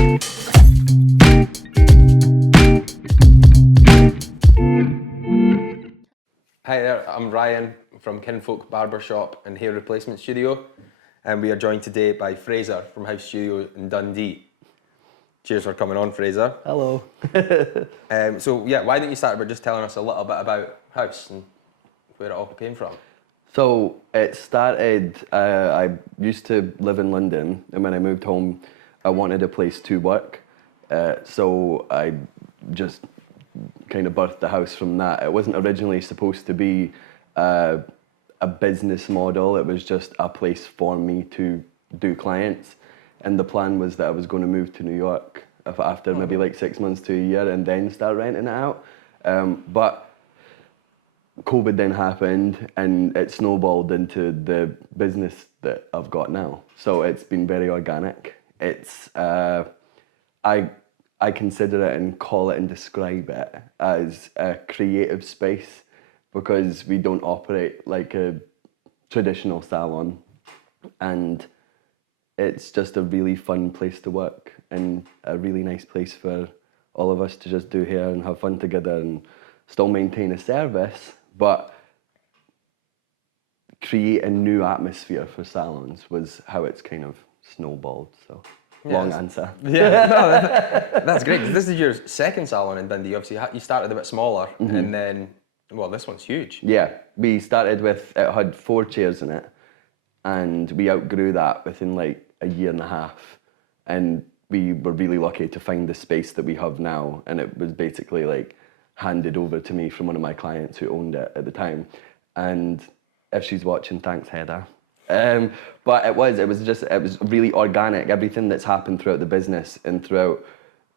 Hi there, I'm Ryan from Kinfolk Barbershop and Hair Replacement Studio, and we are joined today by Frazer from House Studio in Dundee. Cheers for coming on, Frazer. Hello. So yeah, why don't you start by just telling us a little bit about House and where it all came from? So it started, I used to live in London, and when I moved home, I wanted a place to work. So I just kind of birthed the house from that. It wasn't originally supposed to be a business model. It was just a place for me to do clients. And the plan was that I was going to move to New York after maybe like 6 months to a year and then start renting it out. But COVID then happened and it snowballed into the business that I've got now. So it's been very organic. It's, I consider it and call it and describe it as a creative space because we don't operate like a traditional salon, and it's just a really fun place to work and a really nice place for all of us to just do hair and have fun together and still maintain a service, but create a new atmosphere for salons was how it's kind of snowballed. So. Yeah, long answer. Yeah, no, that's great. This is your second salon in Dundee. Obviously, you started a bit smaller, and then, well, this one's huge. Yeah, we started with, it had 4 chairs in it, and we outgrew that within like a year and a half. And we were really lucky to find the space that we have now, and it was basically like handed over to me from one of my clients who owned it at the time. And if she's watching, thanks, Heather. But it was really organic. Everything that's happened throughout the business and throughout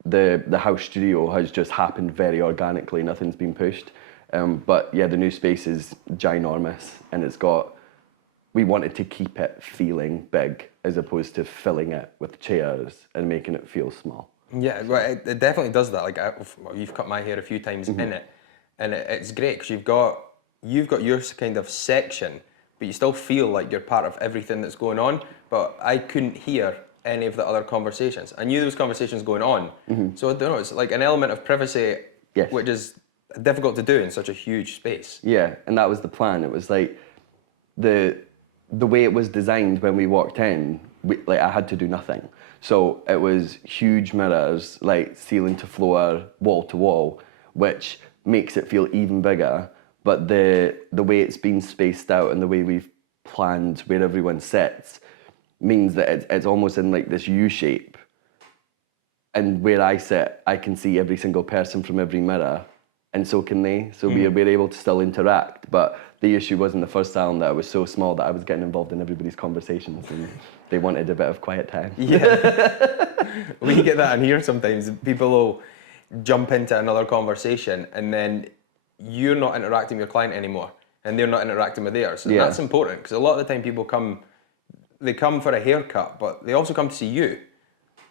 the house studio has just happened very organically. Nothing's been pushed. But yeah, the new space is ginormous, and we wanted to keep it feeling big as opposed to filling it with chairs and making it feel small. Yeah, well, it definitely does that. Like, you've cut my hair a few times in it, and it's great because you've got your kind of section, but you still feel like you're part of everything that's going on. But I couldn't hear any of the other conversations. I knew there was conversations going on, so I don't know. It's like an element of privacy, Yes. which is difficult to do in such a huge space. Yeah, and that was the plan. It was like the way it was designed when we walked in. I had to do nothing. So it was huge mirrors, like ceiling to floor, wall to wall, which makes it feel even bigger. But the way it's been spaced out and the way we've planned where everyone sits means that it's almost in like this U shape. And where I sit, I can see every single person from every mirror, and so can they. So we're able to still interact. But the issue was in the first salon that I was so small that I was getting involved in everybody's conversations, and they wanted a bit of quiet time. Yeah, we get that in here sometimes. People will jump into another conversation, and then you're not interacting with your client anymore, and they're not interacting with theirs. And that's important, because a lot of the time people come for a haircut, but they also come to see you.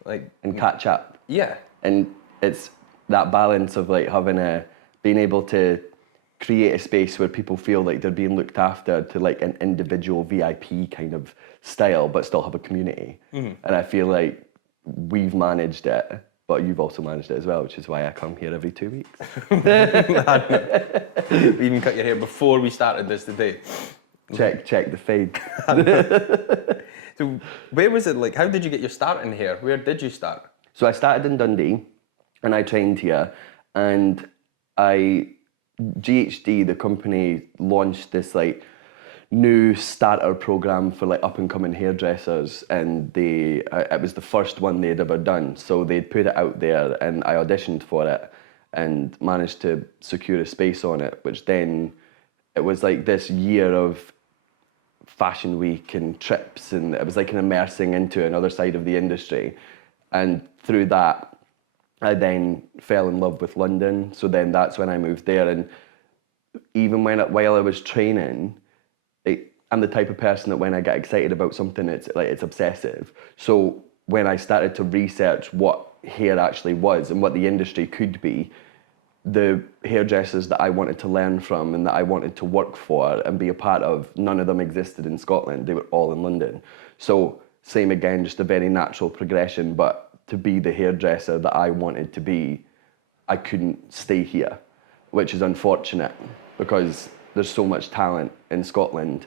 And catch up. Yeah. And it's that balance of like being able to create a space where people feel like they're being looked after to like an individual VIP kind of style, but still have a community. And I feel like we've managed it, but you've also managed it as well, which is why I come here every 2 weeks. We even cut your hair before we started this today. Check the fade. So where was it, like, how did you get your start in hair? Where did you start? So I started in Dundee, and I trained here, and GHD, the company, launched this like new starter program for like up and coming hairdressers, and it was the first one they'd ever done. So they'd put it out there, and I auditioned for it and managed to secure a space on it, which then it was like this year of fashion week and trips, and it was like an immersing into another side of the industry. And through that, I then fell in love with London. So then that's when I moved there. And even while I was training, I'm the type of person that when I get excited about something, it's obsessive. So when I started to research what hair actually was and what the industry could be, the hairdressers that I wanted to learn from and that I wanted to work for and be a part of, none of them existed in Scotland. They were all in London. So same again, just a very natural progression. But to be the hairdresser that I wanted to be, I couldn't stay here, which is unfortunate because there's so much talent in Scotland,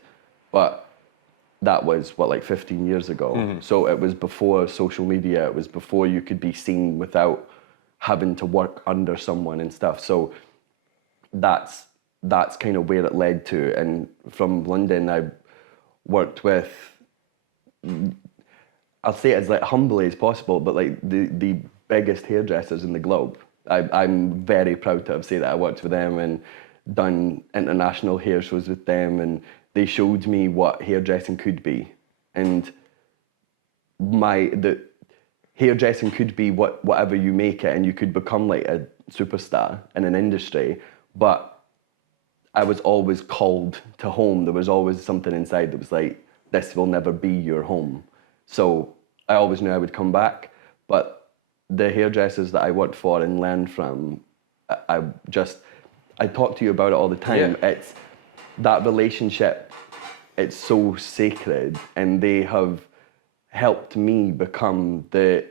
but that was, 15 years ago. So it was before social media, it was before you could be seen without having to work under someone and stuff. So that's kind of where it led to. And from London, I worked with, I'll say it as humbly as possible, but the biggest hairdressers in the globe. I'm very proud to have said that I worked with them and done international hair shows with them, and they showed me what hairdressing could be. And the hairdressing could be whatever you make it, and you could become a superstar in an industry, but I was always called to home. There was always something inside that was this will never be your home. So I always knew I would come back, but the hairdressers that I worked for and learned from, I talk to you about it all the time. Yeah. It's that relationship, it's so sacred, and they have helped me become the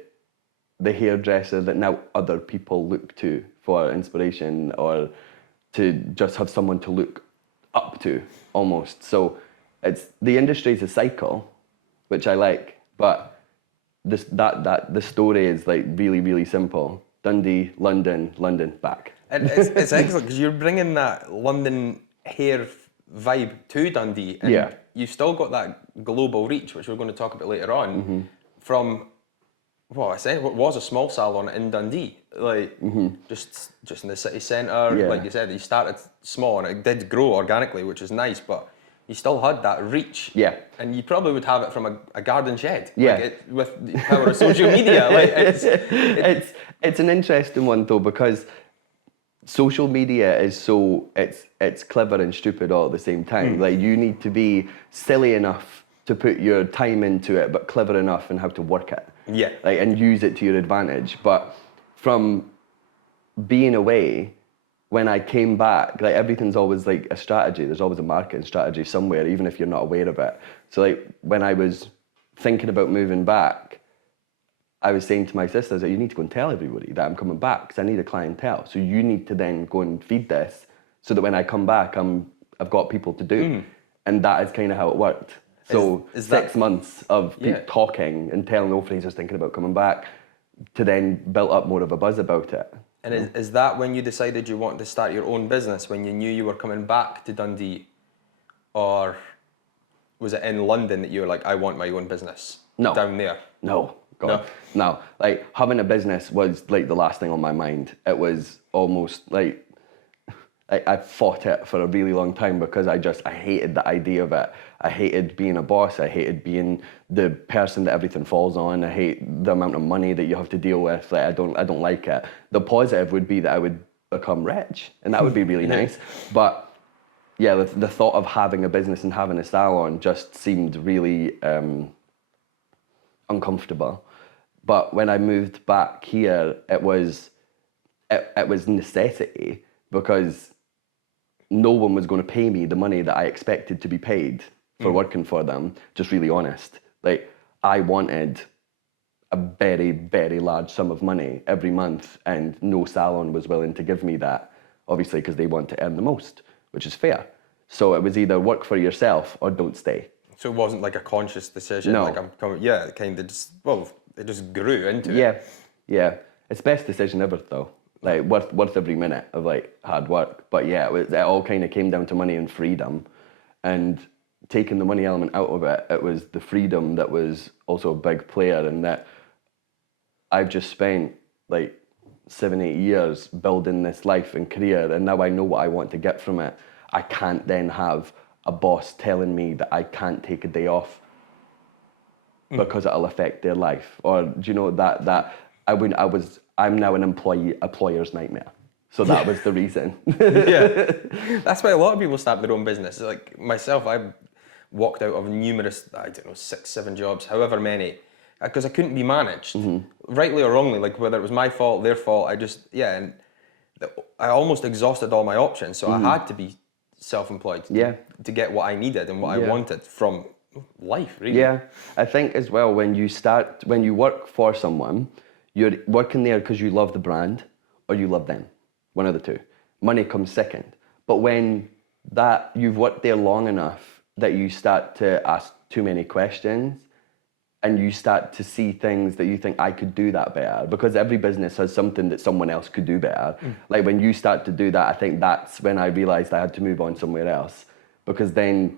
hairdresser that now other people look to for inspiration, or to just have someone to look up to almost. So the industry is a cycle, which I like, but the story is really, really simple. Dundee, London, back. And it's excellent because you're bringing that London hair vibe to Dundee, and you've still got that global reach, which we're going to talk about later on, from I said what was a small salon in Dundee, just in the city centre. Yeah. Like you said, you started small and it did grow organically, which is nice, but you still had that reach. Yeah. And you probably would have it from a garden shed. Yeah. With the power of social media. It's an interesting one though, because social media is so, it's clever and stupid all at the same time. You need to be silly enough to put your time into it, but clever enough in how to work it. Yeah. And use it to your advantage. But from being away, when I came back, everything's always a strategy. There's always a marketing strategy somewhere, even if you're not aware of it. So when I was thinking about moving back, I was saying to my sisters that you need to go and tell everybody that I'm coming back because I need a clientele. So you need to then go and feed this so that when I come back, I've got people to do. And that is kind of how it worked. So is 6 months of talking and telling Frazer's thinking about coming back, to then build up more of a buzz about it. And is that when you decided you wanted to start your own business, when you knew you were coming back to Dundee? Or was it in London that you were like, I want my own business? No. Down there? No. God. No. Having a business was the last thing on my mind. It was almost I fought it for a really long time because I hated the idea of it. I hated being a boss. I hated being the person that everything falls on. I hate the amount of money that you have to deal with. I don't like it. The positive would be that I would become rich, and that would be really nice. But yeah, the thought of having a business and having a salon just seemed really uncomfortable. But when I moved back here, it was necessity, because no one was going to pay me the money that I expected to be paid for working for them. Just really honest. I wanted a very, very large sum of money every month, and no salon was willing to give me that, obviously, because they want to earn the most, which is fair. So it was either work for yourself or don't stay. So it wasn't a conscious decision? No. It kind of just, it just grew into it. Yeah. It's the best decision ever, though. Worth every minute of hard work. But yeah, it all kind of came down to money and freedom, and taking the money element out of it, it was the freedom that was also a big player, and that I've just spent 7-8 years building this life and career, and now I know what I want to get from it. I can't then have a boss telling me that I can't take a day off because it'll affect their life, or do you know that I'm now an employer's nightmare. So that was the reason. Yeah, that's why a lot of people start their own business. Like myself, I walked out of numerous, 6, 7 jobs, however many, because I couldn't be managed, rightly or wrongly. Whether it was my fault, their fault, and I almost exhausted all my options. So I had to be self-employed to get what I needed and what I wanted from life, really. Yeah, I think as well, when you work for someone, You're working there because you love the brand or you love them. One of the two. Money comes second. But when you've worked there long enough that you start to ask too many questions and you start to see things that you think, I could do that better, because every business has something that someone else could do better. Like when you start to do that, I think that's when I realised I had to move on somewhere else, because then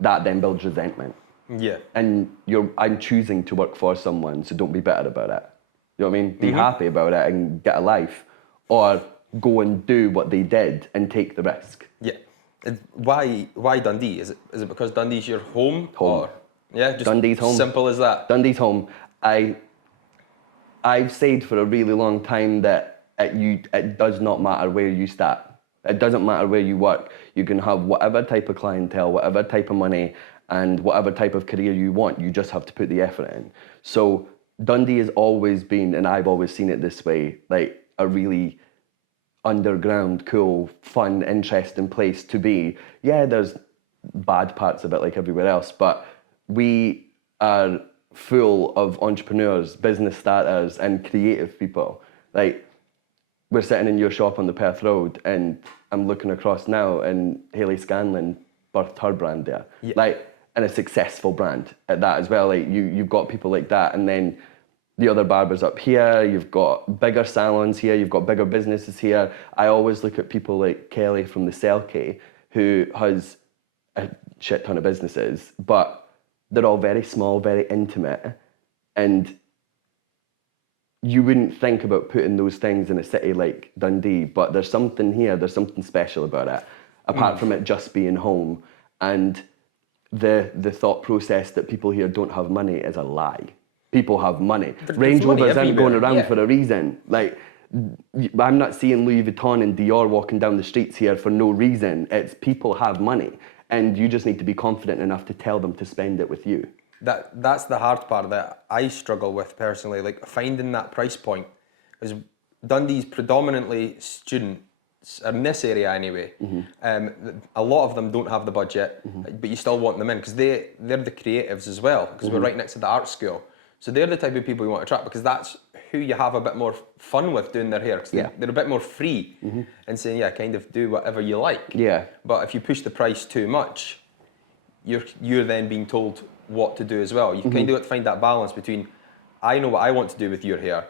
that then builds resentment. Yeah. And I'm choosing to work for someone, so don't be bitter about it. You know what I mean? Be happy about it and get a life, or go and do what they did and take the risk. Yeah. Why Dundee? Is it because Dundee's your home? Home. Or, yeah, just Dundee's home. Simple as that. Dundee's home. I've said for a really long time that it does not matter where you start. It doesn't matter where you work. You can have whatever type of clientele, whatever type of money, and whatever type of career you want. You just have to put the effort in. So Dundee has always been, and I've always seen it this way, like a really underground, cool, fun, interesting place to be. Yeah, there's bad parts of it like everywhere else, but we are full of entrepreneurs, business starters, and creative people. Like, we're sitting in your shop on the Perth Road, and I'm looking across now, and Hayley Scanlon birthed her brand there. Yeah. Like, and a successful brand at that as well. Like, you've got people like that, and then the other barbers up here, you've got bigger salons here, you've got bigger businesses here. I always look at people like Kelly from the Selkie, who has a shit ton of businesses, but they're all very small, very intimate, and you wouldn't think about putting those things in a city like Dundee, but there's something here, there's something special about it, apart from it just being home. And the thought process that people here don't have money is a lie. People have money. Range Rovers aren't going around for a reason. Like, I'm not seeing Louis Vuitton and Dior walking down the streets here for no reason. It's people have money, and you just need to be confident enough to tell them to spend it with you. That's the hard part that I struggle with personally, like finding that price point. Because Dundee's predominantly students, in this area anyway. A lot of them don't have the budget, but you still want them in, because they're the creatives as well, because we're right next to the art school. So they're the type of people you want to attract, because that's who you have a bit more fun with doing their hair, because they're a bit more free and saying, yeah, kind of do whatever you like. Yeah. But if you push the price too much, you're then being told what to do as well. You kind of have to find that balance between, I know what I want to do with your hair,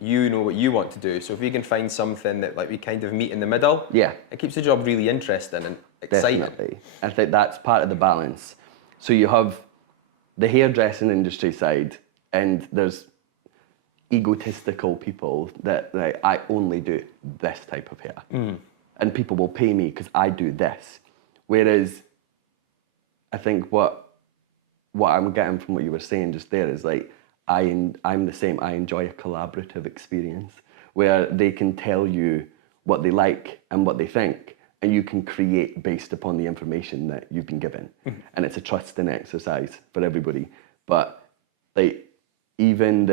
you know what you want to do. So if we can find something that like we kind of meet in the middle, it keeps the job really interesting and exciting. Definitely. I think that's part of the balance. So you have the hairdressing industry side, and there's egotistical people that like, I only do this type of hair, and people will pay me because I do this. Whereas I think what I'm getting from what you were saying just there is like, I'm the same. I enjoy a collaborative experience where they can tell you what they like and what they think, and you can create based upon the information that you've been given. And it's a trusting exercise for everybody. But like, even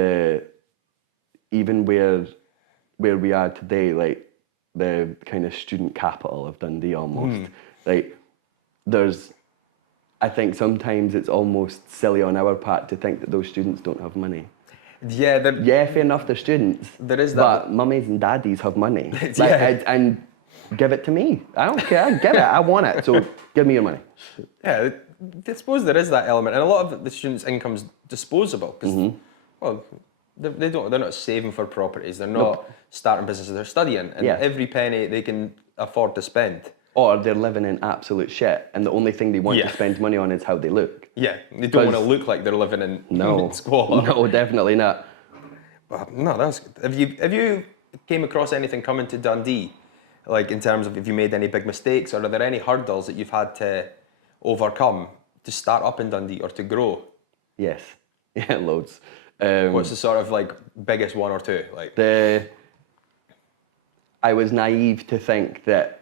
where we are today, like the kind of student capital of Dundee almost, like I think sometimes it's almost silly on our part to think that those students don't have money. Yeah, fair enough, they're students. There is that. But mummies and daddies have money. And give it to me. I don't care, give it, I want it, so give me your money. Yeah, I suppose there is that element, and a lot of the students' income's disposable, because, well, they're not saving for properties, they're not starting businesses, they're studying, and every penny they can afford to spend. Or they're living in absolute shit, and the only thing they want to spend money on is how they look. Yeah, they don't want to look like they're living in squalor. No, definitely not. But no, that's good. Have you came across anything coming to Dundee, like in terms of, have you made any big mistakes, or are there any hurdles that you've had to overcome to start up in Dundee or to grow? Yes, yeah, loads. What's the sort of like biggest one or two? Like I was naive to think that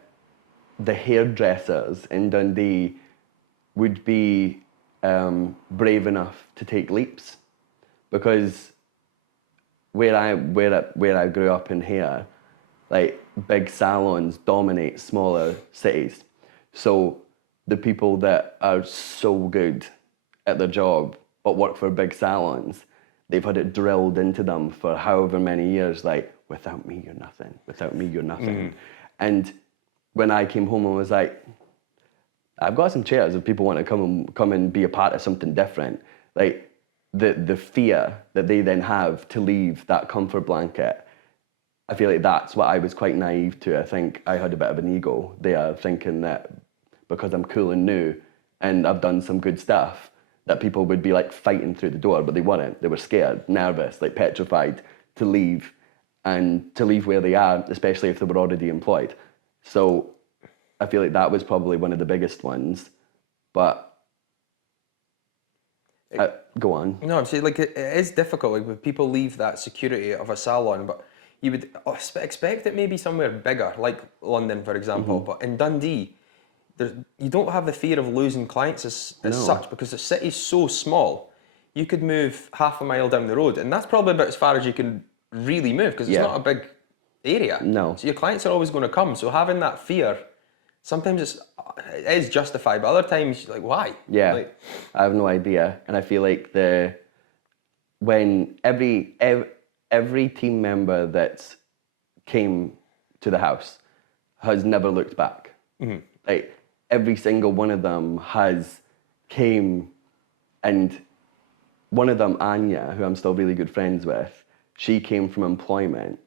the hairdressers in Dundee would be brave enough to take leaps, because where I grew up in here, like big salons dominate smaller cities. So the people that are so good at their job but work for big salons, they've had it drilled into them for however many years, like, without me, you're nothing. Without me, you're nothing. And when I came home, I was like, I've got some chairs if people want to come and be a part of something different. Like, the fear that they then have to leave that comfort blanket, I feel like that's what I was quite naive to. I think I had a bit of an ego there, thinking that because I'm cool and new and I've done some good stuff, that people would be like fighting through the door, but they weren't. They were scared, nervous, like petrified to leave, and to leave where they are, especially if they were already employed. So I feel like that was probably one of the biggest ones. But go on. No, I'm saying, like, it is difficult, like, when people leave that security of a salon, but you would expect it maybe somewhere bigger, like London, for example. But in Dundee, you don't have the fear of losing clients as such, because the city's so small. You could move half a mile down the road, and that's probably about as far as you can really move, because it's not a big area. No. So your clients are always going to come. So having that fear, sometimes it is justified, but other times you're like, why? Yeah, like, I have no idea. And I feel like when every team member that's came to the house has never looked back. Like, every single one of them has came, and one of them, Anya, who I'm still really good friends with, she came from employment,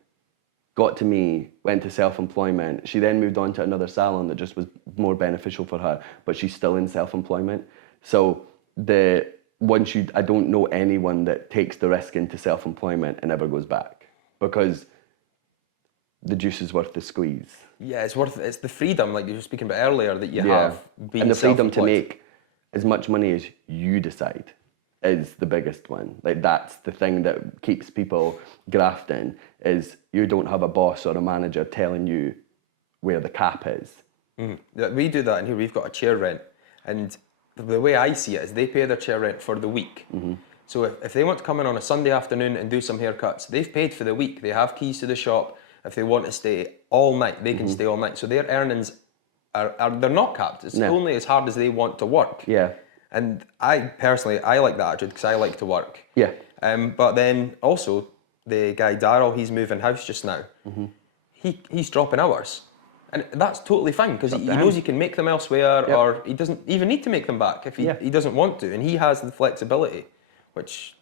got to me, went to self-employment. She then moved on to another salon that just was more beneficial for her, but she's still in self-employment. So I don't know anyone that takes the risk into self-employment and never goes back, because the juice is worth the squeeze. yeah, it's the freedom, like you were speaking about earlier, that you have being and the freedom to self-employed. make as much money as you decide is the biggest one. Like, that's the thing that keeps people grafting, is you don't have a boss or a manager telling you where the cap is. Yeah, we do that in here. We've got a chair rent, and the way I see it is they pay their chair rent for the week. So if they want to come in on a Sunday afternoon and do some haircuts, they've paid for the week. They have keys to the shop. If they want to stay all night, they can stay all night. So their earnings they're not capped. It's only as hard as they want to work. Yeah. And I personally like that attitude, because I like to work. Yeah. But then also the guy Daryl, he's moving house just now. He's dropping hours, and that's totally fine, because he knows he can make them elsewhere, or he doesn't even need to make them back if he doesn't want to, and he has the flexibility, which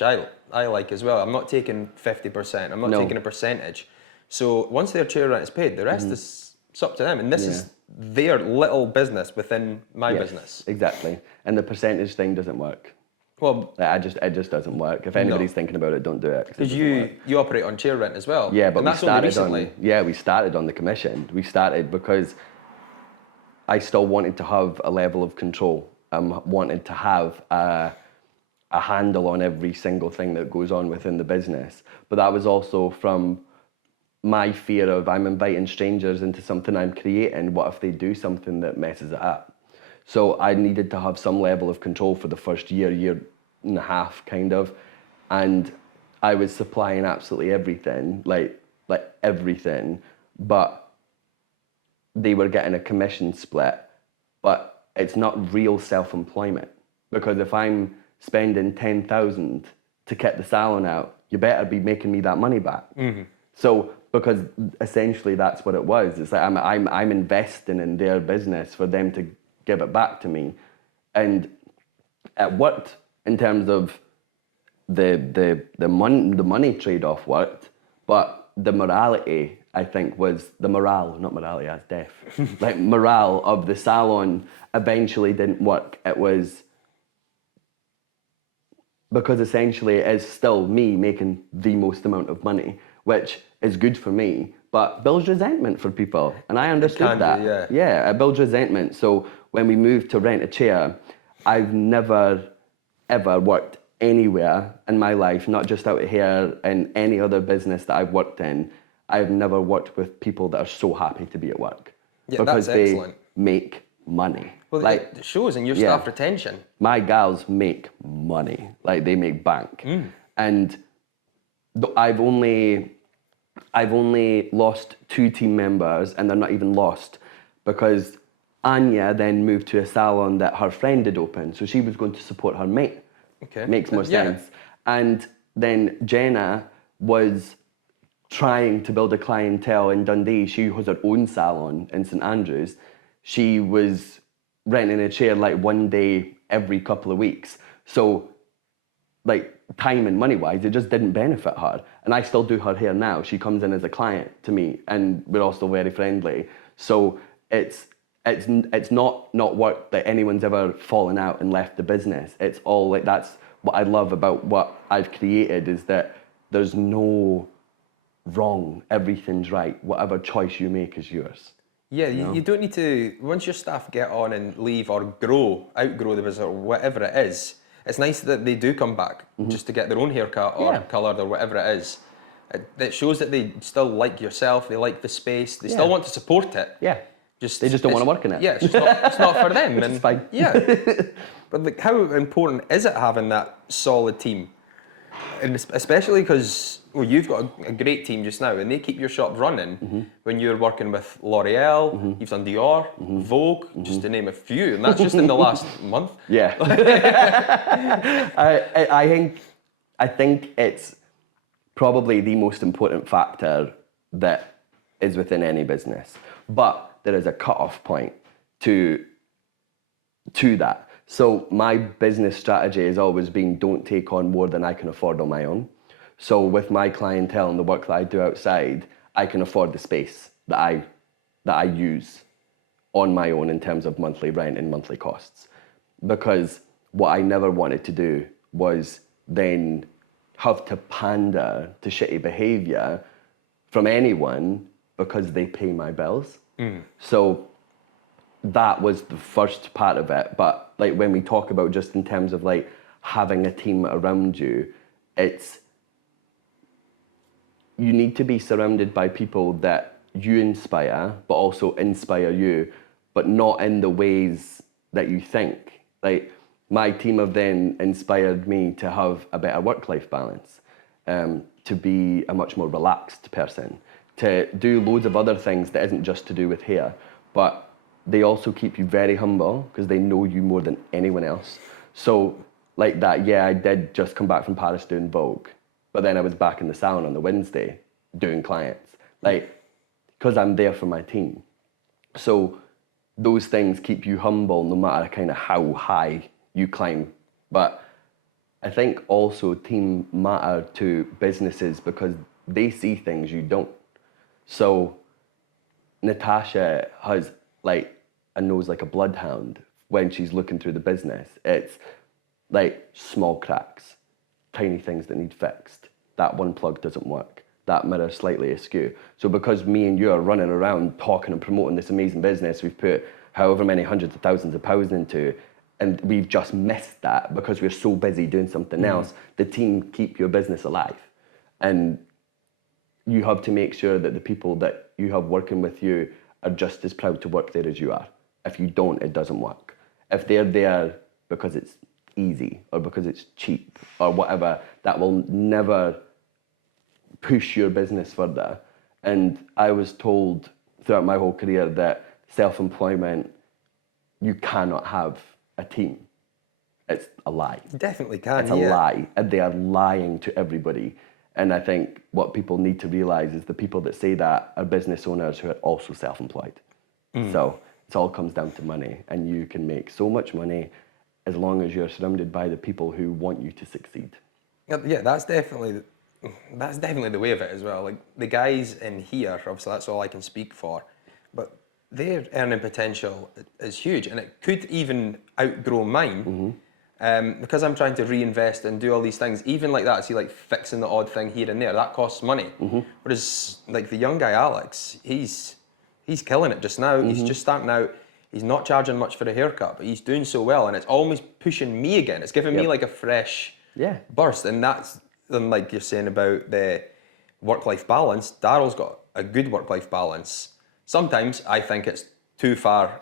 I like as well. I'm not taking 50%. I'm not taking a percentage. So once their chair rent is paid, the rest is it's up to them, and this is their little business within my business. Exactly. And the percentage thing doesn't work. Well, Like, it just doesn't work. If anybody's thinking about it, don't do it. because you operate on chair rent as well. Yeah, but and that's only recently. we started on the commission. We started because I still wanted to have a level of control. Wanted to have a handle on every single thing that goes on within the business. But that was also from my fear of, I'm inviting strangers into something I'm creating. What if they do something that messes it up? So I needed to have some level of control for the first year and a half, kind of. And I was supplying absolutely everything, like everything. But they were getting a commission split. But it's not real self-employment. Because if I'm spending 10,000 to get the salon out, you better be making me that money back. So, because essentially that's what it was. It's like I'm investing in their business for them to give it back to me, and it worked in terms of the money trade-off worked, but the morality, I think, was the morale, not morality, that's deaf. Like, morale of the salon eventually didn't work. It was because essentially it is still me making the most amount of money, which is good for me, but builds resentment for people. And I understood that. Yeah, it builds resentment. So when we moved to rent a chair, I've never, ever worked anywhere in my life, not just out here, in any other business that I've worked in. I've never worked with people that are so happy to be at work. Yeah, because that's excellent. They make money. Well, like, it shows in your staff retention. My gals make money. Like, they make bank. And I've only lost 2 team members, and they're not even lost, because Anya then moved to a salon that her friend had opened, so she was going to support her mate. Okay. Makes more sense. And then Jenna was trying to build a clientele in Dundee. She has her own salon in St Andrews. She was renting a chair like one day every couple of weeks. So like time and money wise, it just didn't benefit her. And I still do her hair now. She comes in as a client to me and we're all still very friendly. So it's not work that anyone's ever fallen out and left the business. It's all like, that's what I love about what I've created, is that there's no wrong, everything's right. Whatever choice you make is yours. Yeah, you don't need to, once your staff get on and leave or outgrow the business or whatever it is, it's nice that they do come back just to get their own haircut or coloured or whatever it is. It shows that they still like yourself, they like the space, they still want to support it. Yeah. They just don't want to work in it. Yeah, it's not for them. Which is fine. Yeah. But like, how important is it having that solid team? And especially because, well, you've got a great team just now and they keep your shop running when you're working with L'Oreal, you've done Dior, Vogue, just to name a few, and that's just in the last month. Yeah. I think it's probably the most important factor that is within any business. But there is a cut-off point to that. So my business strategy has always been, don't take on more than I can afford on my own. So with my clientele and the work that I do outside, I can afford the space that I use on my own in terms of monthly rent and monthly costs. Because what I never wanted to do was then have to pander to shitty behaviour from anyone because they pay my bills. So that was the first part of it. But like when we talk about just in terms of like having a team around you, it's, you need to be surrounded by people that you inspire, but also inspire you, but not in the ways that you think. Like my team have then inspired me to have a better work-life balance, to be a much more relaxed person, to do loads of other things that isn't just to do with hair, but they also keep you very humble because they know you more than anyone else. So like that, yeah, I did just come back from Paris doing Vogue, but then I was back in the salon on the Wednesday doing clients, like, because I'm there for my team. So those things keep you humble no matter kind of how high you climb. But I think also team matter to businesses because they see things you don't. So Natasha has like a nose like a bloodhound when she's looking through the business. It's like small cracks, tiny things that need fixed. That one plug doesn't work. That mirror slightly askew. So because me and you are running around talking and promoting this amazing business we've put however many hundreds of thousands of pounds into, and we've just missed that because we're so busy doing something else, the team keep your business alive. And you have to make sure that the people that you have working with you are just as proud to work there as you are. If you don't, it doesn't work. If they're there because it's easy or because it's cheap or whatever, that will never push your business further. And I was told throughout my whole career that self-employment, you cannot have a team. It's a lie. You definitely can. It's a lie, and they are lying to everybody. And I think what people need to realise is the people that say that are business owners who are also self-employed. So it all comes down to money, and you can make so much money as long as you're surrounded by the people who want you to succeed. Yeah, that's definitely the way of it as well. Like the guys in here, obviously that's all I can speak for, but their earning potential is huge, and it could even outgrow mine. Because I'm trying to reinvest and do all these things, even like that, see, like fixing the odd thing here and there, that costs money. Whereas like the young guy Alex, he's killing it just now. He's just starting out. He's not charging much for a haircut, but he's doing so well, and it's almost pushing me again. It's giving me like a fresh burst, and that's like you're saying about the work-life balance. Daryl's got a good work-life balance. Sometimes I think it's too far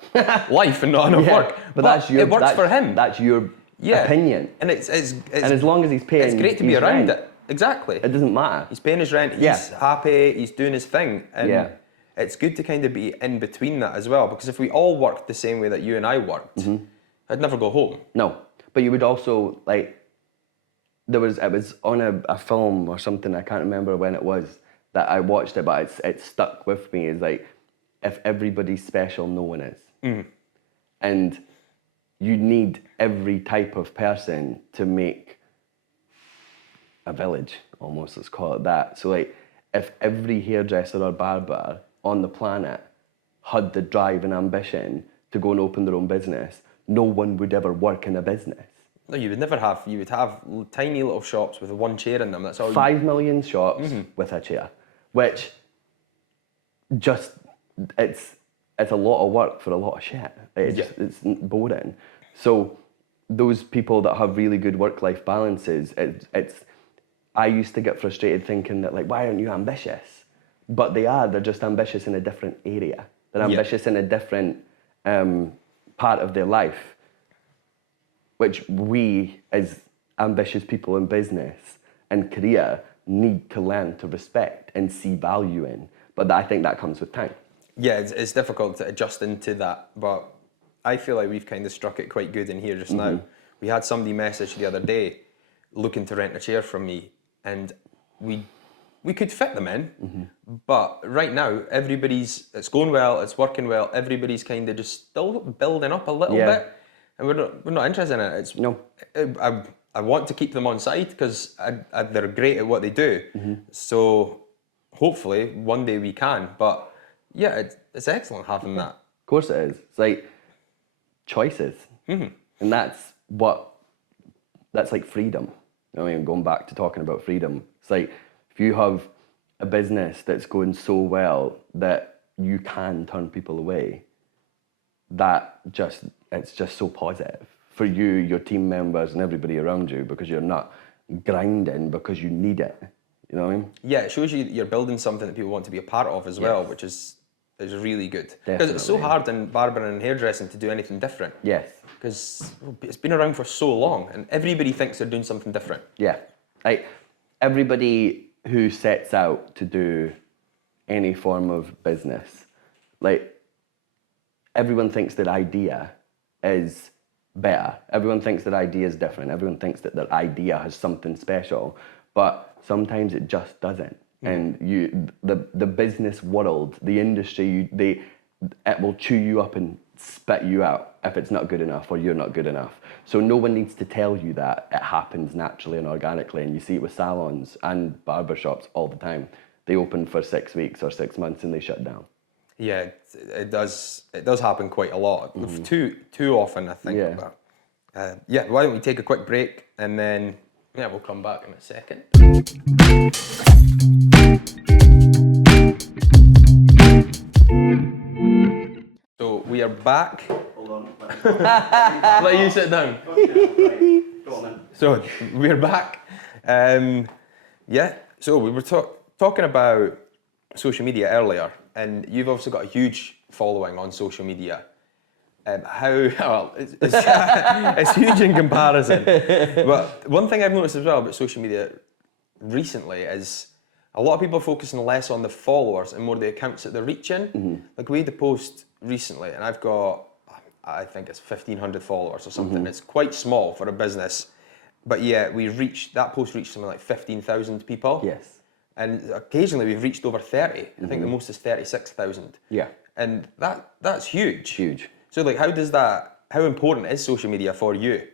life and not enough work, but it works for him. That's your opinion, and it's and as long as he's paying, it's great to be around it. Exactly, it doesn't matter. He's paying his rent. He's happy. He's doing his thing, and it's good to kind of be in between that as well. Because if we all worked the same way that you and I worked, I'd never go home. No, but you would also like it was on a film or something, I can't remember when it was, that I watched it, but it stuck with me. It's like, if everybody's special, no one is. And you need every type of person to make a village, almost, let's call it that. So like, if every hairdresser or barber on the planet had the drive and ambition to go and open their own business, no one would ever work in a business. No, you would never have. You would have tiny little shops with one chair in them. That's all. 5 million shops with a chair, which just, it's a lot of work for a lot of shit. It's boring. So those people that have really good work-life balances, I used to get frustrated thinking that, like, why aren't you ambitious? But they're just ambitious in a different area. They're ambitious in a different part of their life, which we, as ambitious people in business and career, need to learn to respect and see value in. But I think that comes with time. Yeah, it's difficult to adjust into that, but I feel like we've kind of struck it quite good in here just now. We had somebody message the other day looking to rent a chair from me, and we could fit them in, but right now it's going well, it's working well, everybody's kind of just still building up a little bit, and we're not interested in it. No. I want to keep them on side because they're great at what they do, so hopefully one day we can, but yeah, it's excellent having that. Of course it is. It's like choices, and that's like freedom. I mean, going back to talking about freedom, it's like if you have a business that's going so well that you can turn people away, it's just so positive for you, your team members, and everybody around you, because you're not grinding because you need it. You know what I mean? Yeah, it shows you're building something that people want to be a part of as well, which is really good. Because it's so hard in barbering and hairdressing to do anything different. Yes. Because it's been around for so long, and everybody thinks they're doing something different. Yeah. Like, everybody who sets out to do any form of business, like, everyone thinks their idea is better. Everyone thinks their idea is different. Everyone thinks that their idea has something special, but sometimes it just doesn't. And the business world, the industry, it will chew you up and spit you out if it's not good enough or you're not good enough. So no one needs to tell you that. It happens naturally and organically, and you see it with salons and barbershops all the time. They open for 6 weeks or 6 months and they shut down. Yeah, it does happen quite a lot. Too often, I think. Yeah. But, why don't we take a quick break, and then we'll come back in a second. So we are back. Hold on. Let you sit down. Okay, go on then. So we're back. So we were talking about social media earlier, and you've also got a huge following on social media. It's huge in comparison. But one thing I've noticed as well about social media recently is a lot of people are focusing less on the followers and more the accounts that they're reaching. Like, we had a post recently, and I've got, I think it's 1,500 followers or something. It's quite small for a business, but yeah, that post reached something like 15,000 people. Yes. And occasionally we've reached over 30. I think the most is 36,000. Yeah. And that's huge. Huge. So like, how important is social media for you?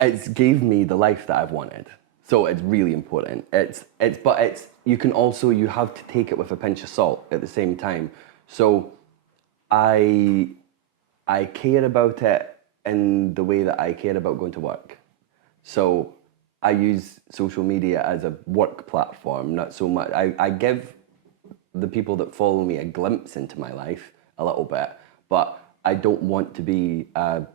It's gave me the life that I've wanted. So it's really important. You have to take it with a pinch of salt at the same time. So I care about it in the way that I care about going to work. So I use social media as a work platform, not so much. I give the people that follow me a glimpse into my life a little bit, but I don't want to be an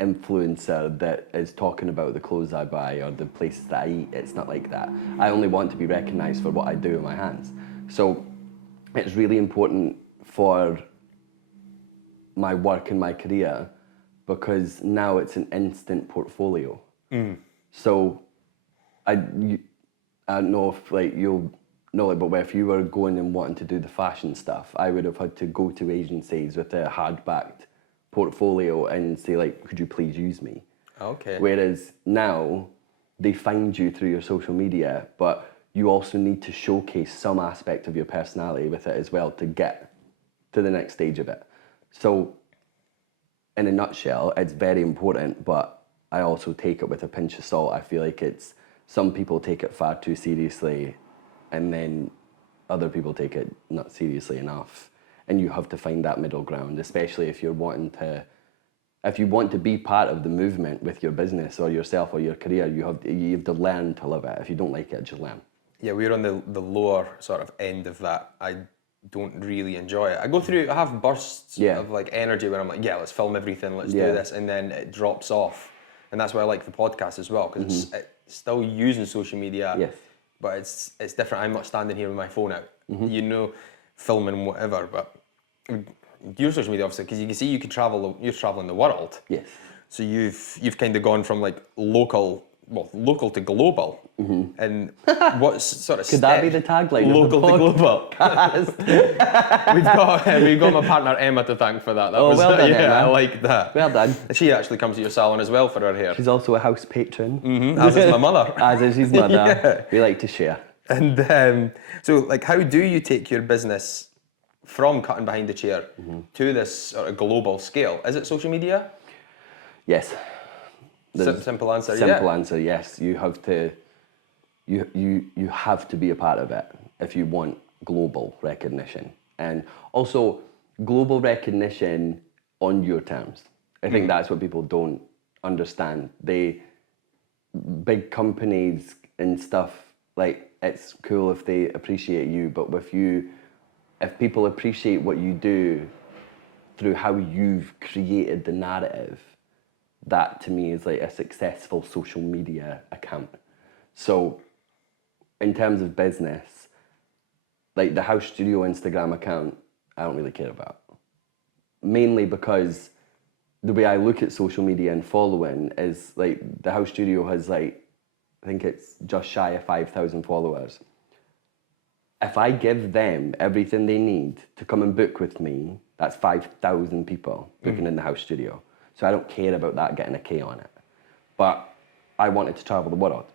influencer that is talking about the clothes I buy or the places that I eat. It's not like that. I only want to be recognised for what I do with my hands. So it's really important for my work and my career, because now it's an instant portfolio. So I don't know if you'll know it, but if you were going and wanting to do the fashion stuff, I would have had to go to agencies with a hard-backed portfolio and say, could you please use me? Okay. Whereas now, they find you through your social media, but you also need to showcase some aspect of your personality with it as well to get to the next stage of it. So in a nutshell, it's very important, but I also take it with a pinch of salt. I feel like some people take it far too seriously, and then other people take it not seriously enough. And you have to find that middle ground, especially if you want to be part of the movement with your business or yourself or your career. You have to learn to live it. If you don't like it, just learn. Yeah, we're on the lower sort of end of that. I don't really enjoy it. I have bursts of like energy where I'm like, yeah, let's film everything, let's do this, and then it drops off. And that's why I like the podcast as well, because it's still using social media, but it's different. I'm not standing here with my phone out, filming whatever, but your social media, obviously, because you can see you're traveling the world. Yes. So you've kind of gone from like local to global. And what sort of could that be the tagline? Local to global. we've got my partner Emma to thank for that. Well done, Emma. I like that. Well done. She actually comes to your salon as well for her hair. She's also a house patron. As is my mother. As is his mother. We like to share. And so, like, how do you take your business from cutting behind the chair to this sort of global scale? Is it social media? Yes. Simple answer. Simple answer. Yes. You have to. You have to be a part of it if you want global recognition, and also global recognition on your terms. I think that's what people don't understand. Big companies and stuff, like, it's cool if they appreciate you, but if people appreciate what you do through how you've created the narrative, that to me is like a successful social media account. So in terms of business, like the House Studio Instagram account, I don't really care about. Mainly because the way I look at social media and following is like the House Studio has like, I think it's just shy of 5,000 followers. If I give them everything they need to come and book with me, that's 5,000 people booking in the House Studio. So I don't care about that getting a K on it. But I wanted to travel the world.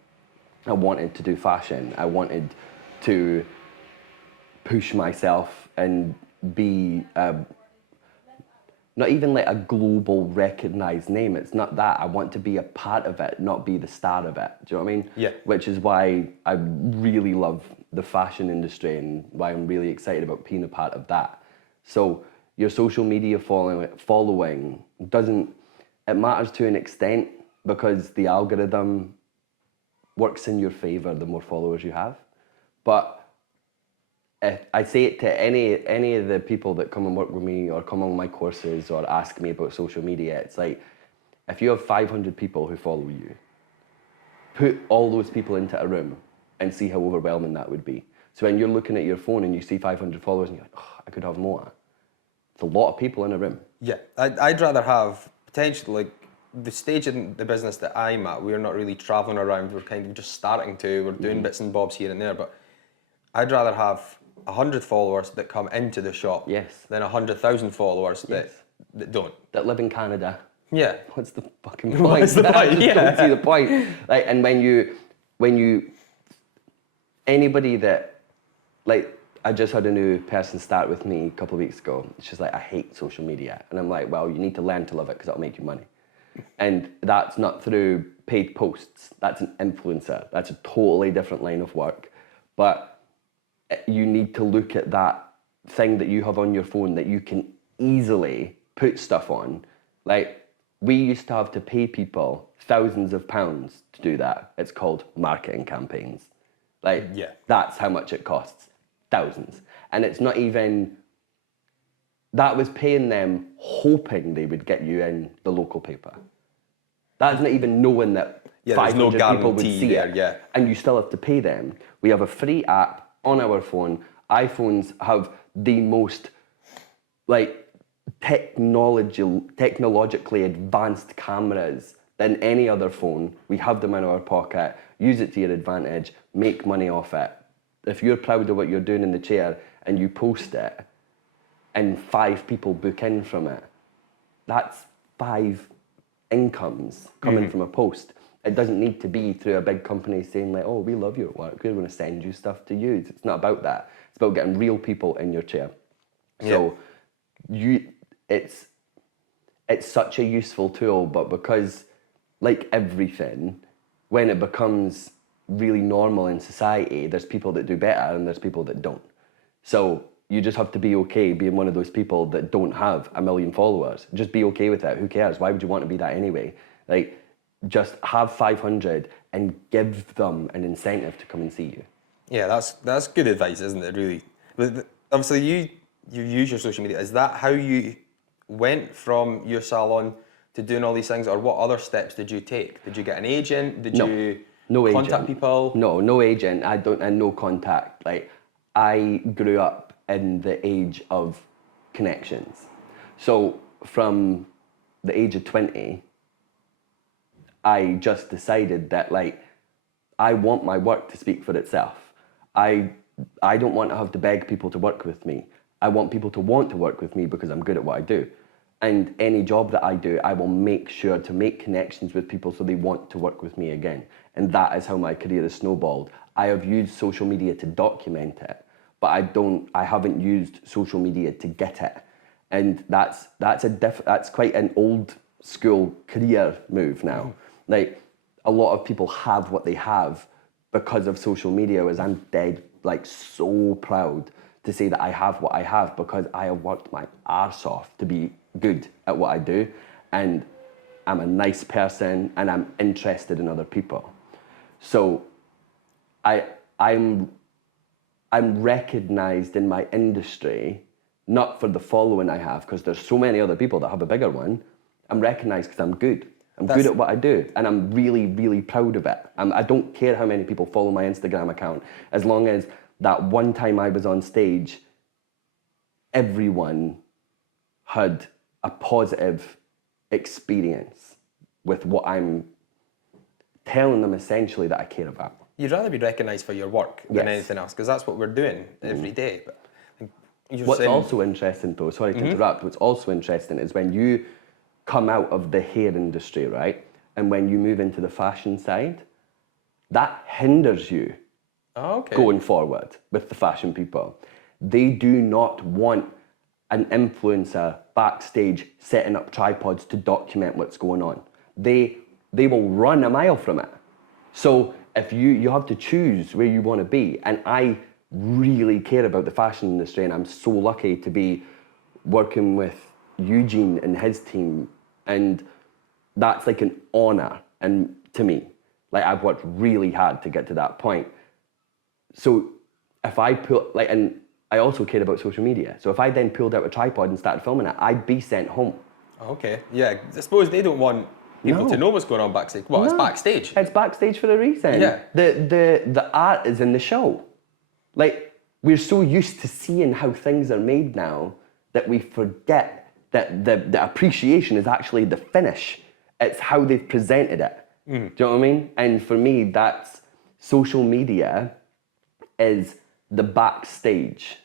I wanted to do fashion. I wanted to push myself and be not even like a global recognized name. It's not that. I want to be a part of it, not be the star of it. Do you know what I mean? Yeah. Which is why I really love the fashion industry and why I'm really excited about being a part of that. So your social media following it matters to an extent because the algorithm works in your favor the more followers you have. But I say it to any of the people that come and work with me or come on my courses or ask me about social media, it's like, if you have 500 people who follow you, put all those people into a room and see how overwhelming that would be. So when you're looking at your phone and you see 500 followers and you're like, oh, I could have more. It's a lot of people in a room. Yeah, I'd rather have potentially, like, the stage in the business that I'm at, we're not really traveling around, we're kind of just starting to, we're doing bits and bobs here and there, but I'd rather have 100 followers that come into the shop than 100,000 followers that don't. That live in Canada. Yeah. What's the fucking point? What's the point? I just don't see the point. Like, and when you, anybody that, like, I just had a new person start with me a couple of weeks ago. She's like, I hate social media. And I'm like, well, you need to learn to love it because it'll make you money. And that's not through paid posts. That's an influencer. That's a totally different line of work. But you need to look at that thing that you have on your phone that you can easily put stuff on. Like, we used to have to pay people thousands of pounds to do that. It's called marketing campaigns. Like, that's how much it costs. Thousands. And it's not even, that was paying them hoping they would get you in the local paper. That's not even knowing that 500 people would see it. And you still have to pay them. We have a free app on our phone. iPhones have the most, like, technologically advanced cameras than any other phone. We have them in our pocket. Use it to your advantage. Make money off it. If you're proud of what you're doing in the chair and you post it and 5 people book in from it, that's 5 incomes coming from a post. It doesn't need to be through a big company saying like, oh, we love your work, we're going to send you stuff to use. It's not about that. It's about getting real people in your chair. So it's such a useful tool, but because like everything, when it becomes really normal in society, there's people that do better and there's people that don't. So you just have to be okay being one of those people that don't have 1 million followers. Just be okay with it. Who cares? Why would you want to be that anyway? Like, just have 500 and give them an incentive to come and see you. Yeah, that's good advice, isn't it, really? Obviously, you use your social media. Is that how you went from your salon to doing all these things, or what other steps did you take? Did you get an agent? Did you contact people? No agent. And no contact. Like, I grew up in the age of connections. So from the age of 20, I just decided that like I want my work to speak for itself. I don't want to have to beg people to work with me. I want people to want to work with me because I'm good at what I do. And any job that I do, I will make sure to make connections with people so they want to work with me again. And that is how my career has snowballed. I have used social media to document it, but I haven't used social media to get it. And that's quite an old school career move now. Like, a lot of people have what they have because of social media, whereas I'm dead, like, so proud to say that I have what I have because I have worked my arse off to be good at what I do, and I'm a nice person and I'm interested in other people. So I'm recognized in my industry, not for the following I have, because there's so many other people that have a bigger one. I'm recognized because I'm good. I'm good at what I do, and I'm really, really proud of it. I don't care how many people follow my Instagram account, as long as that one time I was on stage, everyone had a positive experience with what I'm telling them essentially that I care about. You'd rather be recognised for your work than Yes. anything else, because that's what we're doing every day. But What's also interesting though, sorry to interrupt, what's also interesting is when you come out of the hair industry, right? And when you move into the fashion side, that hinders you going forward with the fashion people. They do not want an influencer backstage setting up tripods to document what's going on. They will run a mile from it. So if you have to choose where you want to be, and I really care about the fashion industry, and I'm so lucky to be working with Eugene and his team, and that's like an honor, and to me, like, I've worked really hard to get to that point. So if I put, like, and I also care about social media, so if I then pulled out a tripod and started filming it, I'd be sent home. Okay, yeah, I suppose they don't want people to know what's going on backstage. Well, it's backstage. It's backstage for a reason. Yeah. The art is in the show. Like, we're so used to seeing how things are made now that we forget that the appreciation is actually the finish. It's how they've presented it. Do you know what I mean? And for me, that's social media is the backstage.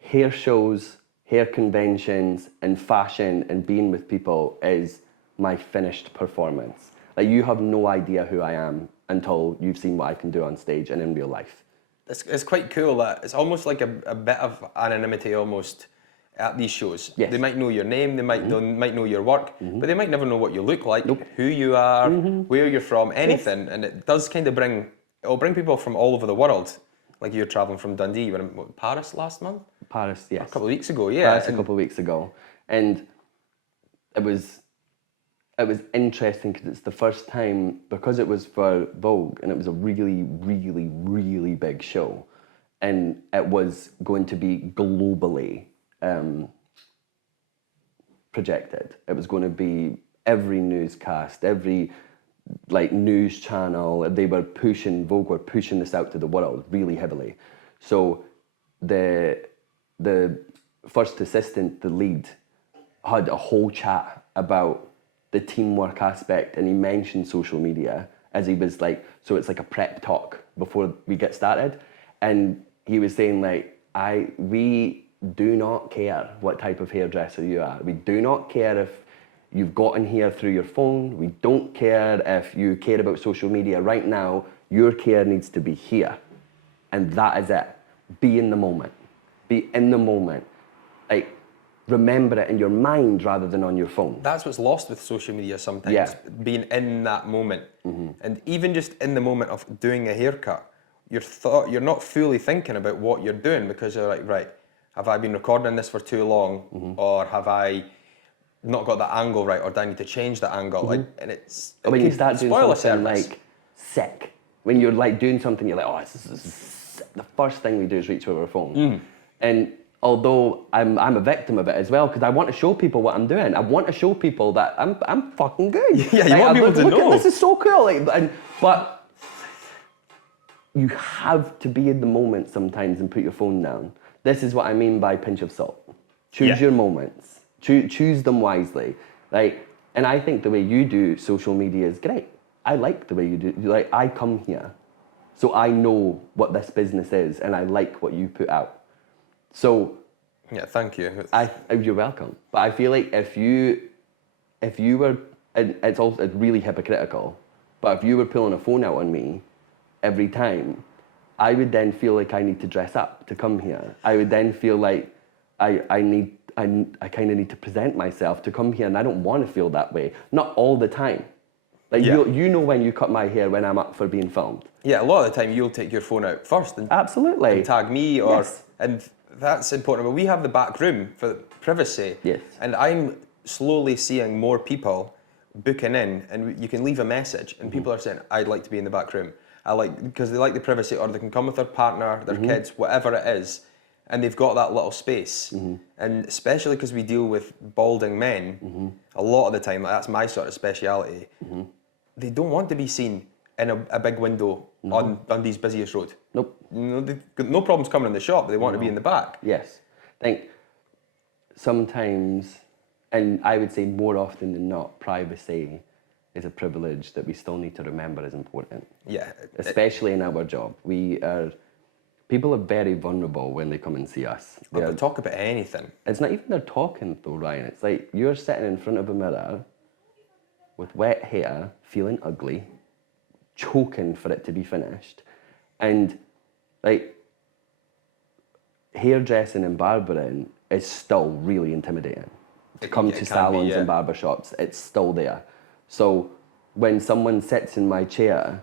Hair shows, hair conventions, and fashion and being with people is my finished performance. Like, you have no idea who I am until you've seen what I can do on stage and in real life. It's quite cool that it's almost like a bit of anonymity almost at these shows. Yes. They might know your name, they might know your work, but they might never know what you look like, who you are, where you're from, anything. And it does kind of bring people from all over the world. Like, you're traveling from Dundee, you were in Paris last month? Paris, yes. A couple of weeks ago, yeah. Paris a couple of weeks ago. And it was interesting because it's the first time, because it was for Vogue, and it was a really, really, really big show, and it was going to be globally projected. It was going to be every newscast, every news channel. Vogue were pushing this out to the world really heavily. So the first assistant, the lead, had a whole chat about the teamwork aspect, and he mentioned social media as he was like, so it's like a prep talk before we get started, and he was saying we do not care what type of hairdresser you are. We do not care You've gotten here through your phone. We don't care if you care about social media right now. Your care needs to be here. And that is it. Be in the moment. Be in the moment. Like, remember it in your mind rather than on your phone. That's what's lost with social media sometimes, Yeah. being in that moment. And even just in the moment of doing a haircut, you're not fully thinking about what you're doing, because you're like, right, have I been recording this for too long, or have I not got that angle right, or do I need to change the angle? Like, and it When you could start doing spoil a something service. like sick, when you're like doing something, you're like, oh, this is sick. The first thing we do is reach for our phone. And although I'm a victim of it as well, because I want to show people what I'm doing. I want to show people that I'm fucking good. Yeah, you want people to look know. This is so cool. But you have to be in the moment sometimes and put your phone down. This is what I mean by pinch of salt. Choose your moments. Choose them wisely. And I think the way you do social media is great. I like the way you do. Like, I come here, so I know what this business is, and I like what you put out. So, Yeah, thank you. you're welcome. But I feel like if you were, and it's really hypocritical, but if you were pulling a phone out on me every time, I would then feel like I need to dress up to come here. I would then feel like I kind of need to present myself to come here, and I don't want to feel that way. Not all the time. Like, you know when you cut my hair when I'm up for being filmed. Yeah, a lot of the time you'll take your phone out first and Absolutely. tag me, and that's important. But we have the back room for privacy. Yes. And I'm slowly seeing more people booking in, and you can leave a message, and people are saying, I'd like to be in the back room. Because they like the privacy, or they can come with their partner, their kids, whatever it is, and they've got that little space. And especially because we deal with balding men, a lot of the time, like, that's my sort of speciality, they don't want to be seen in a big window on Dundee's busiest road. Nope. They've got no problems coming in the shop, but they want to be in the back. Yes. I think sometimes, and I would say more often than not, privacy is a privilege that we still need to remember is important. Yeah. Especially in our job. People are very vulnerable when they come and see us. They talk about anything. It's not even they're talking though, Ryan. It's like you're sitting in front of a mirror with wet hair, feeling ugly, choking for it to be finished. And like, hairdressing and barbering is still really intimidating. To come to salons and barbershops, it's still there. So when someone sits in my chair,